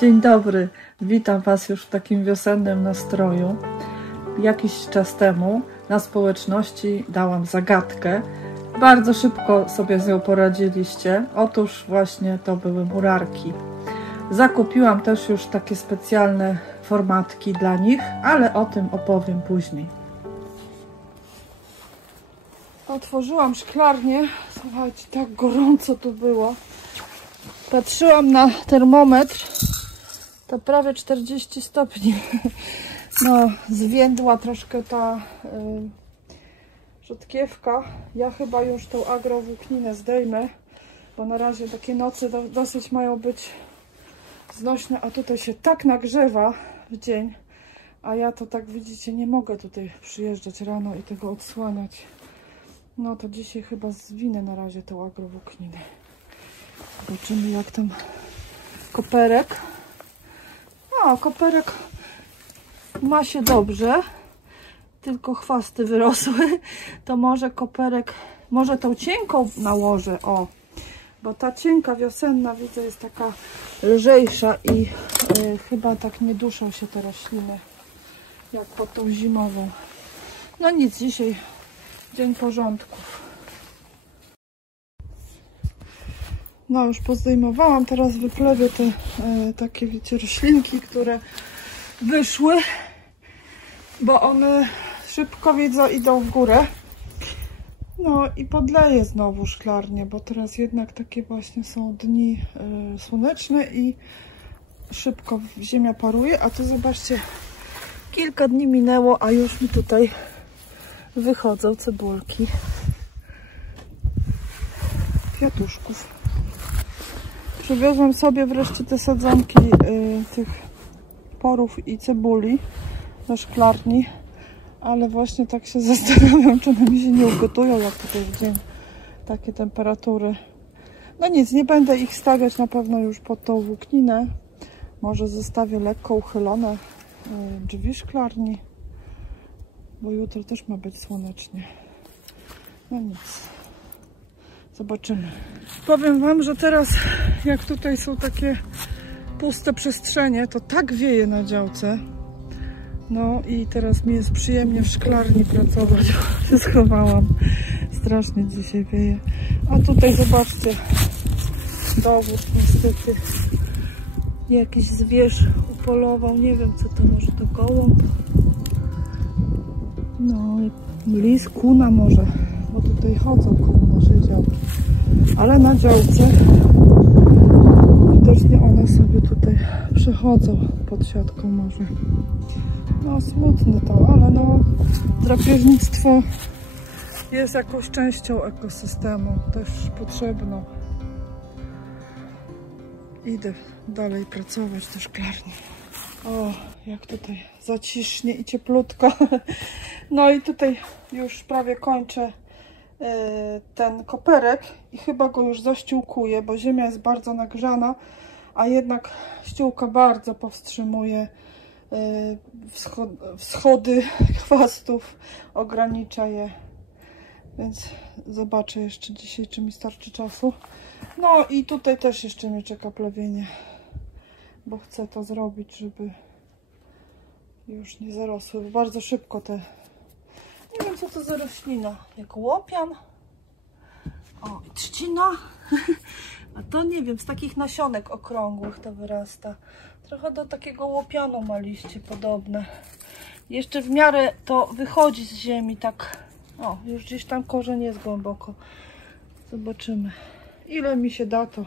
Dzień dobry, witam Was już w takim wiosennym nastroju. Jakiś czas temu na społeczności dałam zagadkę. Bardzo szybko sobie z nią poradziliście. Otóż właśnie to były murarki. Zakupiłam też już takie specjalne formatki dla nich, ale o tym opowiem później. Otworzyłam szklarnię. Słuchajcie, tak gorąco tu było. Patrzyłam na termometr. To prawie 40 stopni. No, zwiędła troszkę ta rzodkiewka. Ja chyba już tą agrowłókninę zdejmę, bo na razie takie noce dosyć mają być znośne, a tutaj się tak nagrzewa w dzień, a ja to tak widzicie nie mogę tutaj przyjeżdżać rano i tego odsłaniać. No to dzisiaj chyba zwinę na razie tą agrowłókninę. Zobaczymy jak tam koperek. No, koperek ma się dobrze, tylko chwasty wyrosły. To może koperek, może tą cienką nałożę, o. Bo ta cienka wiosenna, widzę, jest taka lżejsza i chyba tak nie duszą się te rośliny, jak pod tą zimową. No nic, dzisiaj dzień porządków. No już pozdejmowałam, teraz wyplewię te takie, wiecie, roślinki, które wyszły, bo one szybko, widzę, idą w górę. No i podleję znowu szklarnię, bo teraz jednak takie właśnie są dni słoneczne i szybko ziemia paruje, a tu zobaczcie, kilka dni minęło, a już mi tutaj wychodzą cebulki kwiatuszków. Przywiozłam sobie wreszcie te sadzonki tych porów i cebuli do szklarni, ale właśnie tak się zastanawiam, czy one mi się nie ugotują, jak tutaj w dzień takie temperatury. No nic, nie będę ich stawiać na pewno już pod tą włókninę. Może zostawię lekko uchylone drzwi szklarni, bo jutro też ma być słonecznie. No nic. Zobaczymy. Powiem Wam, że teraz jak tutaj są takie puste przestrzenie, to tak wieje na działce. No i teraz mi jest przyjemnie w szklarni pracować. Się schowałam. Strasznie dzisiaj wieje. A tutaj zobaczcie, dowód niestety. Jakiś zwierz upolował. Nie wiem co to, może to gołąb. No, lis, kuna może. Bo tutaj chodzą koło naszej działki. Ale na działce widocznie one sobie tutaj przechodzą pod siatką może. No smutne to, ale no drapieżnictwo jest jakąś częścią ekosystemu, też potrzebną. Idę dalej pracować do szklarni. O, jak tutaj zacisznie i cieplutko. No i tutaj już prawie kończę ten koperek i chyba go już zaściółkuję, bo ziemia jest bardzo nagrzana, a jednak ściółka bardzo powstrzymuje wschody chwastów, ogranicza je, więc zobaczę jeszcze dzisiaj, czy mi starczy czasu. No i tutaj też jeszcze mnie czeka plewienie, bo chcę to zrobić, żeby już nie zarosły, bo bardzo szybko te, nie wiem co to za roślina, jak łopian, o, trzcina, a to nie wiem, z takich nasionek okrągłych to wyrasta. Trochę do takiego łopianu ma liście podobne. Jeszcze w miarę to wychodzi z ziemi, tak. O, już gdzieś tam korzeń jest głęboko. Zobaczymy. Ile mi się da, to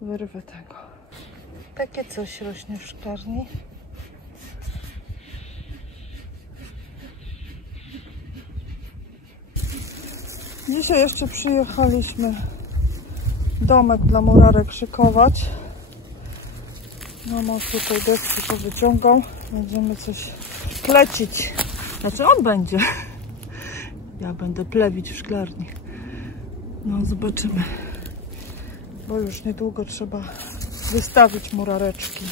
wyrwę tego. Takie coś rośnie w szklarni. Dzisiaj jeszcze przyjechaliśmy domek dla murarek szykować. No, mąż tutaj deski powyciągał. Będziemy coś plecić. Znaczy on będzie. Ja będę plewić w szklarni. No, zobaczymy. Bo już niedługo trzeba wystawić murareczki.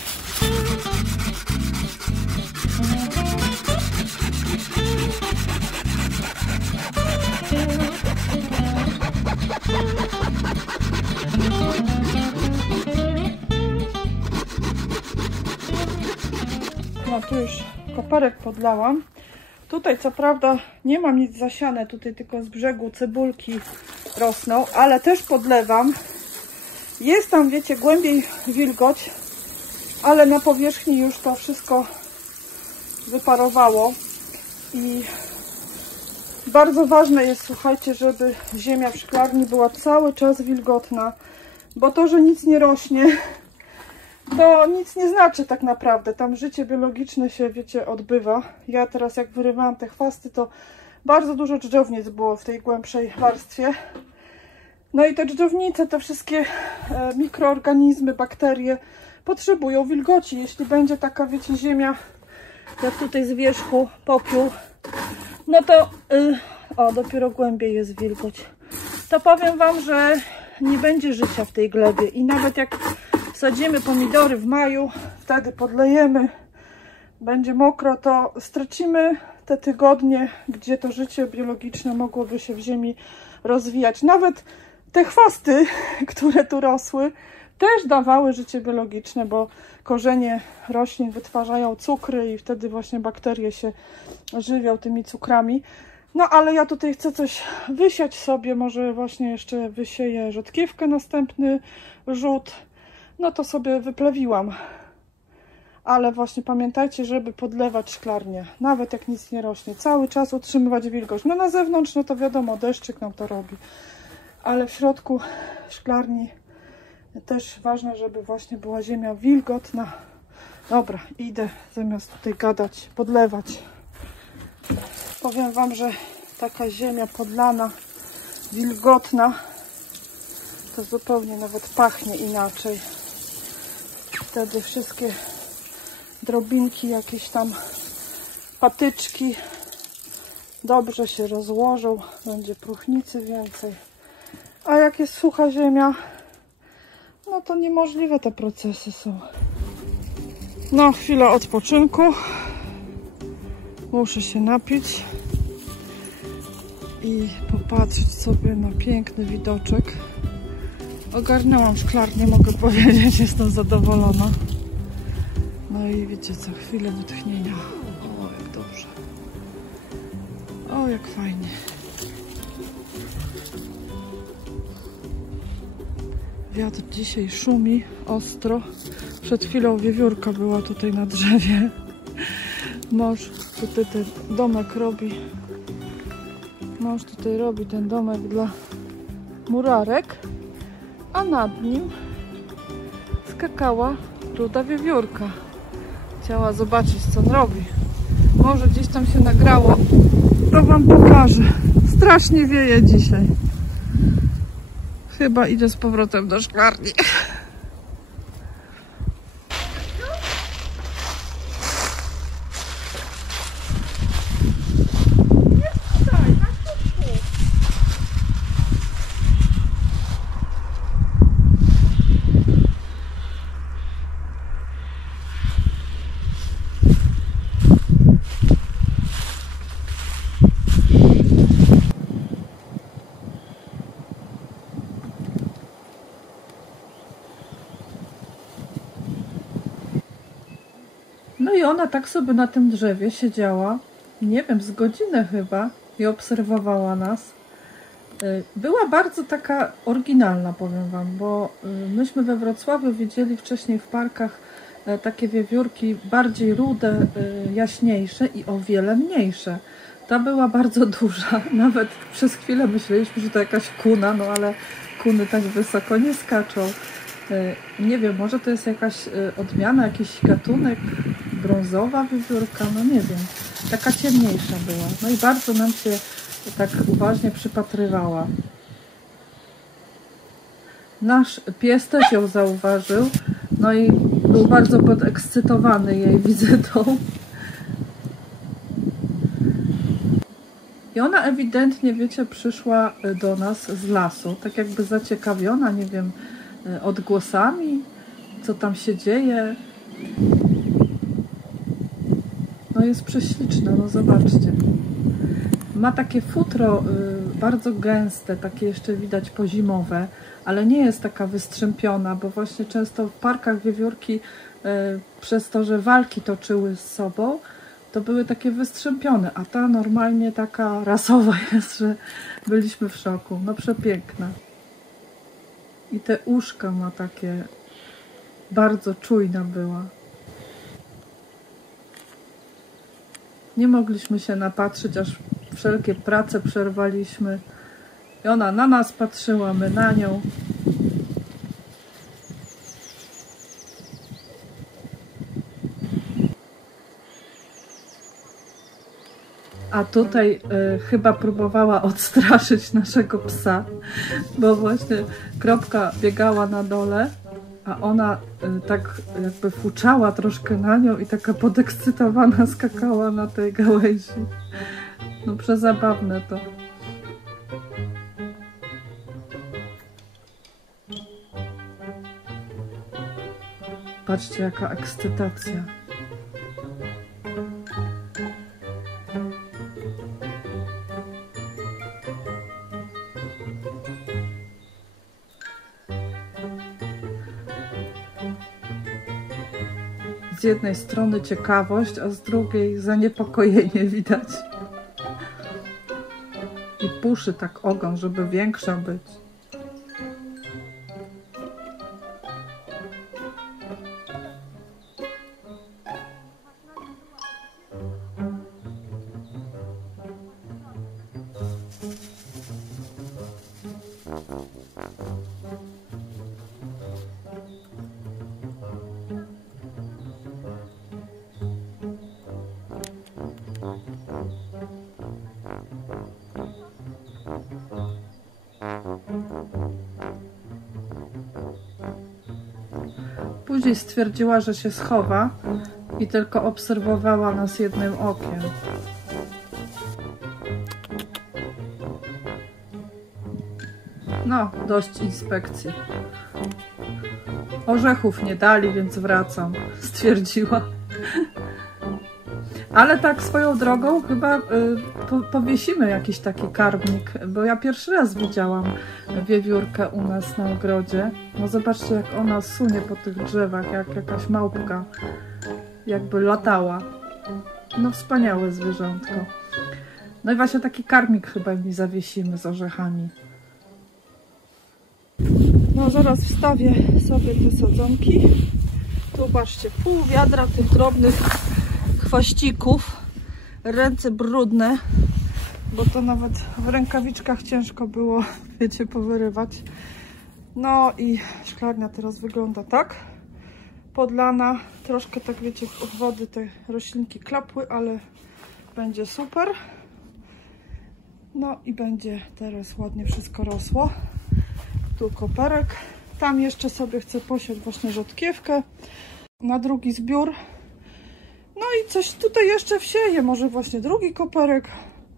No, tu już koparek podlałam. Tutaj co prawda nie mam nic zasiane, tutaj tylko z brzegu cebulki rosną, ale też podlewam. Jest tam, wiecie, głębiej wilgoć, ale na powierzchni już to wszystko wyparowało. I bardzo ważne jest, słuchajcie, żeby ziemia w szklarni była cały czas wilgotna, bo to, że nic nie rośnie, to nic nie znaczy tak naprawdę. Tam życie biologiczne się, wiecie, odbywa. Ja teraz jak wyrywałam te chwasty, to bardzo dużo dżdżownic było w tej głębszej warstwie. No i te dżdżownice, te wszystkie mikroorganizmy, bakterie potrzebują wilgoci. Jeśli będzie taka, wiecie, ziemia, jak tutaj z wierzchu, popiół, no to o, dopiero głębiej jest wilgoć. To powiem wam, że nie będzie życia w tej glebie i nawet jak sadzimy pomidory w maju, wtedy podlejemy, będzie mokro, to stracimy te tygodnie, gdzie to życie biologiczne mogłoby się w ziemi rozwijać. Nawet te chwasty, które tu rosły, też dawały życie biologiczne, bo korzenie roślin wytwarzają cukry i wtedy właśnie bakterie się żywią tymi cukrami. No ale ja tutaj chcę coś wysiać sobie, może właśnie jeszcze wysieję rzodkiewkę, następny rzut. No to sobie wyplewiłam. Ale właśnie pamiętajcie, żeby podlewać szklarnię, nawet jak nic nie rośnie. Cały czas utrzymywać wilgoć. No na zewnątrz, no to wiadomo, deszczyk nam to robi. Ale w środku szklarni też ważne, żeby właśnie była ziemia wilgotna. Dobra, idę zamiast tutaj gadać, podlewać. Powiem wam, że taka ziemia podlana, wilgotna, to zupełnie nawet pachnie inaczej. Wtedy wszystkie drobinki, jakieś tam patyczki dobrze się rozłożą, będzie próchnicy więcej. A jak jest sucha ziemia, no to niemożliwe te procesy są. No, chwila odpoczynku. Muszę się napić i popatrzeć sobie na piękny widoczek. Ogarnęłam szklarnię, mogę powiedzieć, jestem zadowolona. No i wiecie co, chwilę wytchnienia. O, jak dobrze. O, jak fajnie. Wiatr dzisiaj szumi ostro. Przed chwilą wiewiórka była tutaj na drzewie. Mąż tutaj ten domek robi. Mąż tutaj robi ten domek dla murarek, a nad nim skakała ruda wiewiórka. Chciała zobaczyć, co on robi. Może gdzieś tam się nagrało, to wam pokażę. Strasznie wieje dzisiaj. Chyba idę z powrotem do szklarni. No i ona tak sobie na tym drzewie siedziała, nie wiem, z godzinę chyba i obserwowała nas. Była bardzo taka oryginalna, powiem wam, bo myśmy we Wrocławiu widzieli wcześniej w parkach takie wiewiórki bardziej rude, jaśniejsze i o wiele mniejsze. Ta była bardzo duża, nawet przez chwilę myśleliśmy, że to jakaś kuna, no ale kuny tak wysoko nie skaczą. Nie wiem, może to jest jakaś odmiana, jakiś gatunek, brązowa wiewiórka, no nie wiem. Taka ciemniejsza była. No i bardzo nam się tak uważnie przypatrywała. Nasz pies też ją zauważył, no i był bardzo podekscytowany jej wizytą. I ona ewidentnie, wiecie, przyszła do nas z lasu, tak jakby zaciekawiona, nie wiem, odgłosami, co tam się dzieje. No jest prześliczna, no zobaczcie. Ma takie futro bardzo gęste, takie jeszcze widać pozimowe, ale nie jest taka wystrzępiona, bo właśnie często w parkach wiewiórki przez to, że walki toczyły z sobą, to były takie wystrzępione, a ta normalnie taka rasowa jest, że byliśmy w szoku. No przepiękna. I te uszka ma takie, bardzo czujna była. Nie mogliśmy się napatrzeć, aż wszelkie prace przerwaliśmy. I ona na nas patrzyła, my na nią. A tutaj chyba próbowała odstraszyć naszego psa, bo właśnie Kropka biegała na dole, a ona tak jakby fuczała troszkę na nią i taka podekscytowana skakała na tej gałęzi. No przezabawne to. Patrzcie, jaka ekscytacja. Z jednej strony ciekawość, a z drugiej zaniepokojenie widać. I puszy tak ogon, żeby większa być. Później stwierdziła, że się schowa i tylko obserwowała nas jednym okiem. No, dość inspekcji. Orzechów nie dali, więc wracam, stwierdziła. Ale tak swoją drogą chyba powiesimy jakiś taki karmnik, bo ja pierwszy raz widziałam wiewiórkę u nas na ogrodzie. No zobaczcie, jak ona sunie po tych drzewach, jak jakaś małpka, jakby latała. No wspaniałe zwierzątko. No i właśnie taki karmik chyba mi zawiesimy z orzechami. No zaraz wstawię sobie te sadzonki. Tu patrzcie, pół wiadra tych drobnych chwaścików. Ręce brudne, bo to nawet w rękawiczkach ciężko było, wiecie, powyrywać. No i szklarnia teraz wygląda tak. Podlana, troszkę tak, wiecie, od wody te roślinki klapły, ale będzie super. No i będzie teraz ładnie wszystko rosło. Tu koperek. Tam jeszcze sobie chcę posiać właśnie rzodkiewkę na drugi zbiór. No i coś tutaj jeszcze wsieję, może właśnie drugi koperek.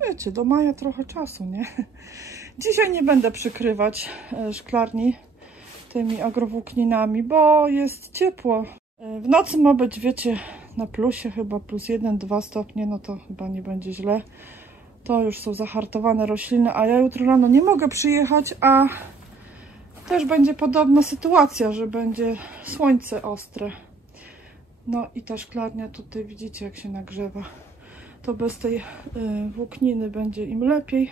Wiecie, do maja trochę czasu, nie? Dzisiaj nie będę przykrywać szklarni tymi agrowłókninami, bo jest ciepło. W nocy ma być, wiecie, na plusie chyba plus 1-2 stopnie, no to chyba nie będzie źle. To już są zahartowane rośliny, a ja jutro rano nie mogę przyjechać, a też będzie podobna sytuacja, że będzie słońce ostre. No i ta szklarnia tutaj widzicie, jak się nagrzewa. To bez tej włókniny będzie im lepiej.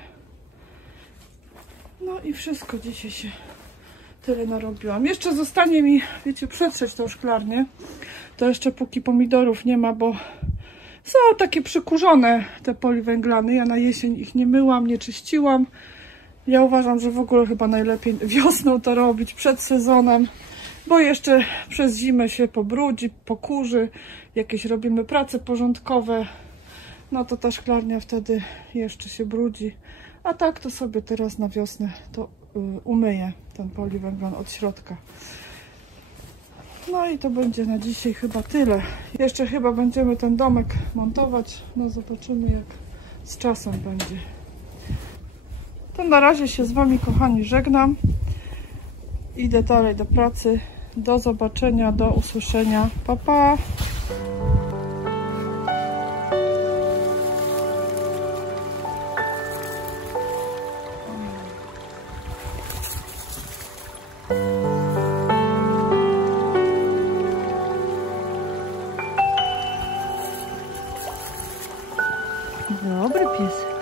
No i wszystko dzisiaj się Tyle narobiłam. Jeszcze zostanie mi, wiecie, przetrzeć tą szklarnię. To jeszcze póki pomidorów nie ma, bo są takie przykurzone te poliwęglane. Ja na jesień ich nie myłam, nie czyściłam. Ja uważam, że w ogóle chyba najlepiej wiosną to robić, przed sezonem, bo jeszcze przez zimę się pobrudzi, pokurzy, jakieś robimy prace porządkowe, no to ta szklarnia wtedy jeszcze się brudzi. A tak to sobie teraz na wiosnę to umyję ten poliwęglan od środka. No i to będzie na dzisiaj chyba tyle. Jeszcze chyba będziemy ten domek montować. No zobaczymy, jak z czasem będzie. To na razie się z wami, kochani, żegnam. Idę dalej do pracy. Do zobaczenia, do usłyszenia. Pa, pa! Dobry pies.